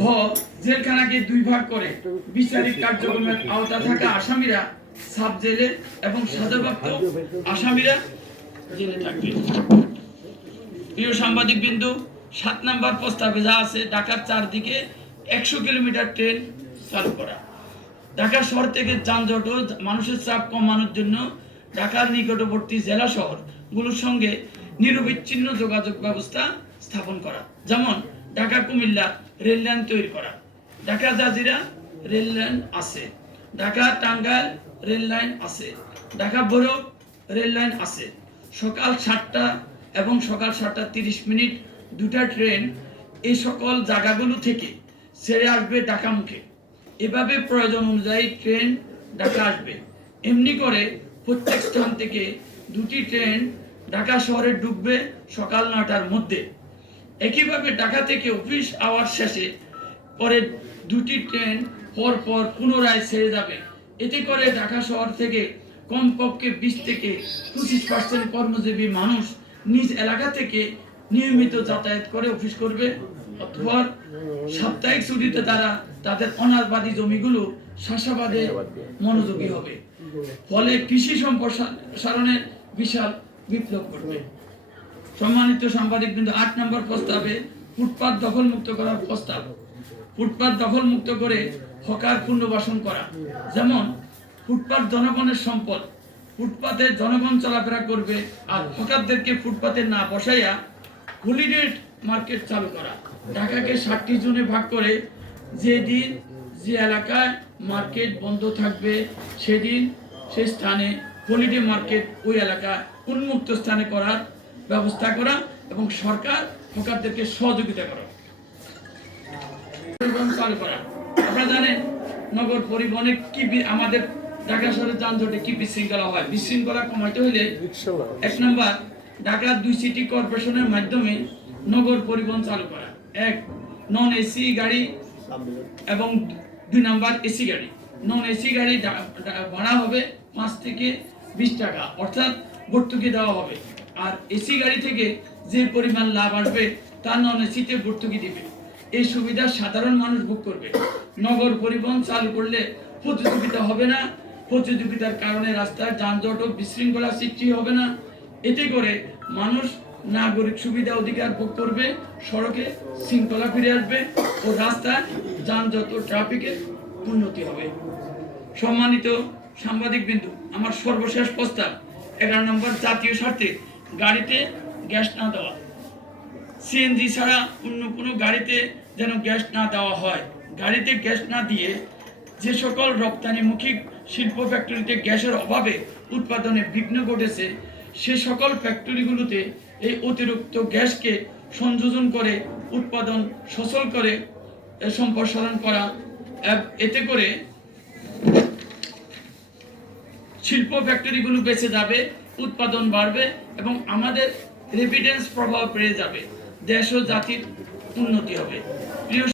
ঘ জেলখানাকে দুই ভাগ করে বিচারিক কার্যক্রমের আওতা থাকা আসামিরা সাব জেলে এবং সাজাপ্রাপ্ত আসামিরা জেলে থাকবে। প্রিয় সাংবাদিক বিন্দু, 7 নম্বর প্রস্তাবে যা আছে ঢাকার চারদিকে 100 কিলোমিটার ট্রেন চালু করা। ঢাকা শহর থেকে যানজট ও মানুষের চাপ কমানোর জন্য ঢাকার নিকটবর্তী জেলা শহরগুলোর সঙ্গে নিরবিচ্ছিন্ন যোগাযোগ ব্যবস্থা স্থাপন করা, যেমন ঢাকা কুমিল্লা রেল লাইন তৈরি করা। ঢাকা জাজিরা রেল লাইন আছে, ঢাকা টাঙ্গাইল রেল লাইন আছে, ঢাকা বরফ রেল লাইন আছে। সকাল 7টা এবং সকাল 7টা 30 দুটা ট্রেন এই সকল জায়গাগুলো থেকে ছেড়ে আসবে ঢাকা মুখে। এভাবে প্রয়োজন অনুযায়ী ট্রেন ঢাকা আসবে। এমনি করে প্রত্যেক স্থান থেকে দুটি ট্রেন ঢাকা শহরে ঢুকবে সকাল 9টার মধ্যে। একইভাবে ঢাকা থেকে অফিস আওয়ার শেষে পরে দুটি ট্রেন পর পুনরায় ছেড়ে যাবে। এতে করে ঢাকা শহর থেকে কমপক্ষে 20 থেকে 25% কর্মজীবী মানুষ নিজ এলাকা থেকে নিয়মিত যাতায়াত করে অফিস করবে, অথবা সাপ্তাহিক ছুটিতে তারা তাদের অনাবাদী জমিগুলো চাষাবাদে মনোযোগী হবে। ফলে কৃষি সম্প্রসারণের বিশাল বিপ্লব ঘটবে। সম্মানিত সাংবাদিকবৃন্দ, 8 নম্বর প্রস্তাবে ফুটপাত দখল মুক্ত করার প্রস্তাব। ফুটপাত দখল মুক্ত করে হকার পুনর্বাসন করা, যেমন ফুটপাত জনগণের সম্পদ, ফুটপাতে জনগণ চলাফেরা করবে, আর হকারদেরকে ফুটপাতে না বসাইয়া হলিডে মার্কেট চালু করা। ঢাকাকে 7টি জোনে ভাগ করে যেদিন যে এলাকায় মার্কেট বন্ধ থাকবে সেদিন সেই স্থানে হলিডে মার্কেট ওই এলাকায় উন্মুক্ত স্থানে করার ব্যবস্থা করা এবং সরকার হকারদেরকে সহযোগিতা করা। চালু করা, আপনারা জানেন নগর পরিবহনে কি আমাদের ঢাকা শহরের যানজটে কি বিশৃঙ্খলা হয়। বিশৃঙ্খলা কমাইতে হলে 1 নম্বর ঢাকা 2 সিটি কর্পোরেশনের মাধ্যমে নগর পরিবহন চালু করা। 1 নন এসি গাড়ি এবং 2 নম্বর এসি গাড়ি। নন এসি গাড়ি ভাড়া হবে 5 থেকে 20 টাকা, অর্থাৎ ভর্তুকি দেওয়া হবে। আর এসি গাড়ি থেকে যে পরিমাণ লাভ আসবে তা নন এসিতে ভর্তুকি দিবে। এই সুবিধা সাধারণ মানুষ ভোগ করবে। নগর পরিবহন চালু করলে প্রতিযোগিতা হবে না, প্রতিযোগিতার কারণে রাস্তায় যানজট ও বিশৃঙ্খলা সৃষ্টি হবে না। এতে করে মানুষ নাগরিক সুবিধা অধিকার ভোগ করবে, সড়কে শৃঙ্খলা ফিরে আসবে ও রাস্তায় যানজট ও ট্রাফিকের উন্নতি হবে। সম্মানিত সাংবাদিক বিন্দু, আমার সর্বশেষ প্রস্তাব 11 নম্বর জাতীয় স্বার্থে গাড়িতে গ্যাস না দেওয়া। সিএনজি ছাড়া অন্য কোনো গাড়িতে যেন গ্যাস না দেওয়া হয়। গাড়িতে গ্যাস না দিয়ে যে সকল রপ্তানিমুখী শিল্প ফ্যাক্টরিতে গ্যাসের অভাবে উৎপাদনে বিঘ্ন ঘটেছে সে সকল ফ্যাক্টরিগুলোতে এই অতিরিক্ত গ্যাসকে সংযোজন করে উৎপাদন সচল করে সম্প্রসারণ করা। এতে করে শিল্প ফ্যাক্টরিগুলো বেঁচে যাবে, উৎপাদন বাড়বে এবং আমাদের রেভিডেন্স প্রভাব বেড়ে যাবে, দেশ ও জাতির উন্নতি হবে। প্রিয়